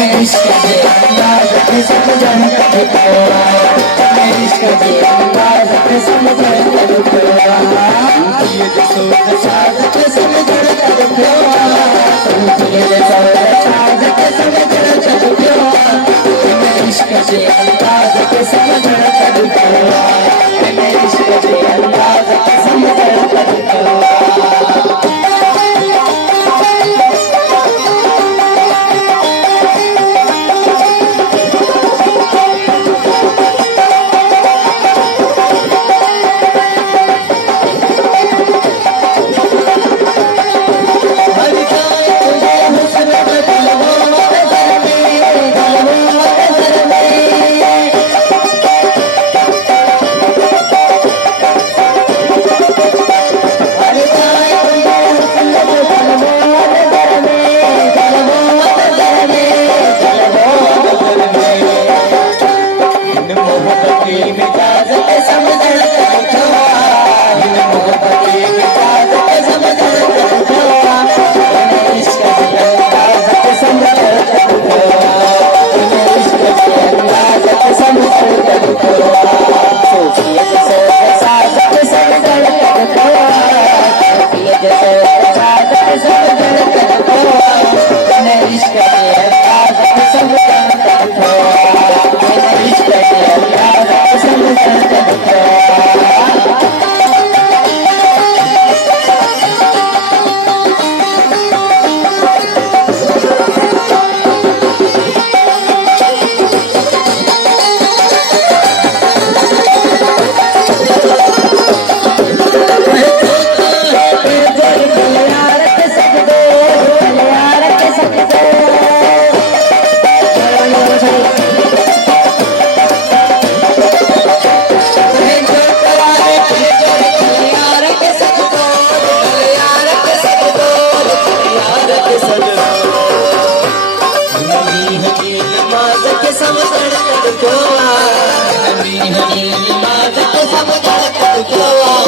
इश्क जे अंदाज़ ते समझण कॾहिं पियो आहे इश्क जे अंदाज़ ते समझण कॾहिं पियो आहे ये जो सोच साज़ ते समझण कॾहिं पियो आहे ये जो सोच साज़ ते समझण कॾहिं पियो आहे इश्क जे अंदाज़ ते समझण कॾहिं पियो आहे इश्क जे अंदाज़ ते समझण कॾहिं पियो आहे